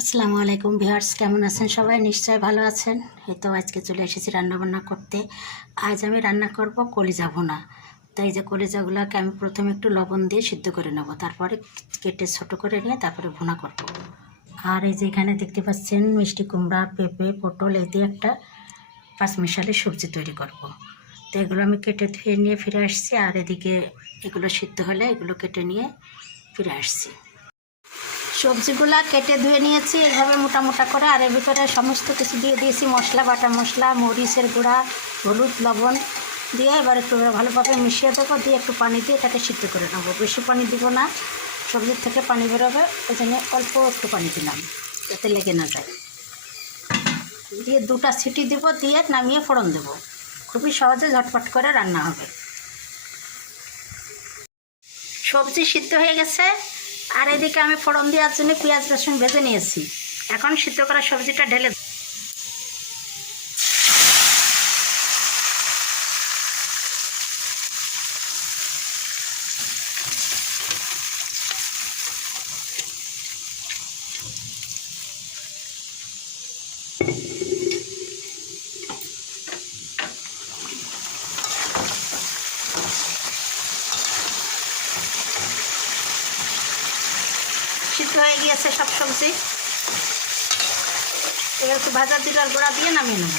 আসসালামু আলাইকুম ভিউয়ার্স, কেমন আছেন সবাই? নিশ্চয়ই ভালো আছেন। এই তো আজকে চলে এসেছি রান্নাবান্না করতে। আজ আমি রান্না করব কলিজা ভুনা। তো এই যে কলিজাগুলোকে আমি প্রথমে একটু লবণ দিয়ে সিদ্ধ করে নেব। তারপরে কেটে ছোট করে নিয়ে তারপরে ভুনা করব। আর এই যে এখানে দেখতে পাচ্ছেন মিষ্টি কুমড়া, পেঁপে, পটল এই দিয়ে একটা পাঁচমিশালি সবজি তৈরি করব। তো এগুলো আমি কেটে ধুয়ে নিয়ে ফিরে আসছি। আর এদিকে এগুলো সিদ্ধ হলে এগুলো কেটে নিয়ে ফিরে আসছি। সবজিগুলা কেটে ধুয়ে নিয়েছি, এভাবে মোটা মোটা করে, আর এর ভিতরে সমস্ত কিছু দিয়ে দিয়েছি, মশলা, বাটা মশলা, মরিচের গুঁড়া, হলুদ, লবণ দিয়ে এবার একটু ভালোভাবে মিশিয়ে দেবো, দিয়ে একটু পানি দিয়ে এটাকে সিদ্ধ করে নেব। বেশি পানি দিব না, সবজির থেকে পানি বেরোবে ওই জন্য অল্প একটু পানি দিলাম, যাতে লেগে না যায়। দিয়ে দুটা সিটি দিব, দিয়ে নামিয়ে ফোড়ন দেবো। খুবই সহজে ঝটপট করে রান্না হবে। সবজি সিদ্ধ হয়ে গেছে আর এদিকে আমি ফোড়ন দেওয়ার জন্য পেঁয়াজ রসুন ভেজে নিয়েছি। এখন সিদ্ধ করা সবজিটা ঢেলে সিদ্ধ হয়ে গিয়েছে সব সবজি। এবার একটু ভাজা জিরার গুঁড়া দিয়ে নামিয়ে নেব।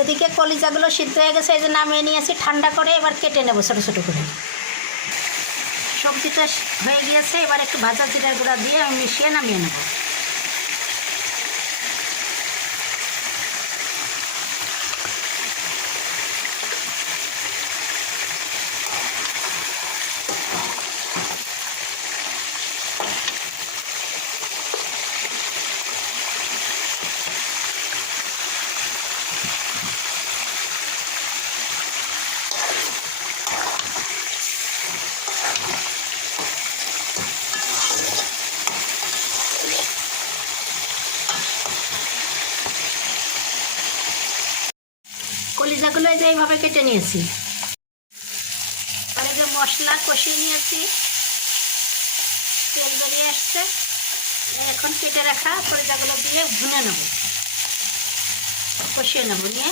এদিকে কলিজাগুলো সিদ্ধ হয়ে গেছে, এই যে নামিয়ে নিয়েছি। ঠান্ডা করে এবার কেটে নেব ছোটো ছোটো করে। সবজিটা হয়ে গিয়েছে, এবার একটু ভাজা জিরার গুঁড়া দিয়ে আমি মিশিয়ে নামিয়ে নেব। এই যে এইভাবে কেটে নিয়েছি। আর যে মশলা কষিয়ে নিয়েছি, তেল বেরিয়ে আসছে। এখন কেটে রাখা কলিজাগুলো দিয়ে ভুনে নেব। কষিয়ে নেব, নিয়ে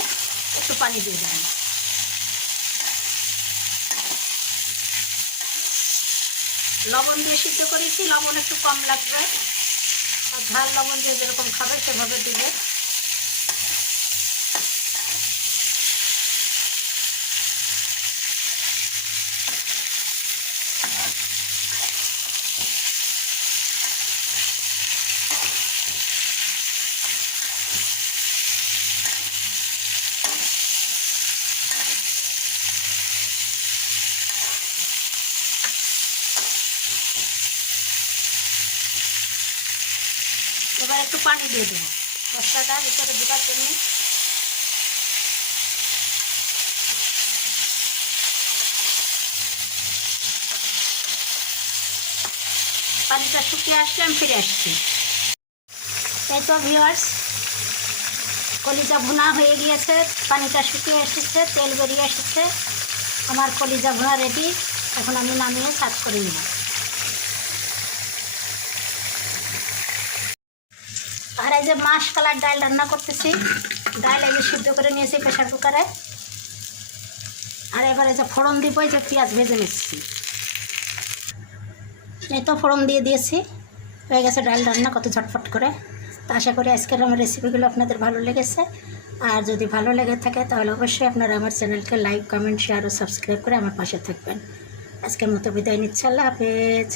একটু পানি দিয়ে দেবো। লবণ দিয়ে সিদ্ধ করেছি, লবণ একটু কম লাগবে। আর ঝাল লবণ দিয়ে যেরকম খাবে সেভাবে দিবে। এবার একটু পানি দিয়ে দেবো। মশলাটা ভিতরে ঢোকার জন্য। পানিটা শুকিয়ে আসলে আমি ফিরে আসছি। এই তো ভিওয়ার্স কলিজা ভুনা হয়ে গিয়েছে। পানিটা শুকিয়ে এসেছে, তেল বেরিয়ে এসেছে। আমার কলিজা ভুনা রেডি এখন আমি নামিয়ে সার্ভ করে নিব। আর এই যে মাস কালার ডাল রান্না করতেছি, ডাল এই যে সিদ্ধ করে নিয়েছি প্রেশার কুকারে। আর এবার এই যে ফোড়ন দিব যে পেঁয়াজ ভেজে নিচ্ছি। এই তো ফোড়ন দিয়ে দিয়েছি, হয়ে গেছে ডাল রান্না কত ঝটফট করে। তো আশা করি আজকের আমার রেসিপিগুলো আপনাদের ভালো লেগেছে। আর যদি ভালো লেগে থাকে, তাহলে অবশ্যই আপনারা আমার চ্যানেলকে লাইক কমেন্ট শেয়ার ও সাবস্ক্রাইব করে আমার পাশে থাকবেন। আজকের মতো বিদায় নিচ্ছি, আল্লাহ হাফেজ।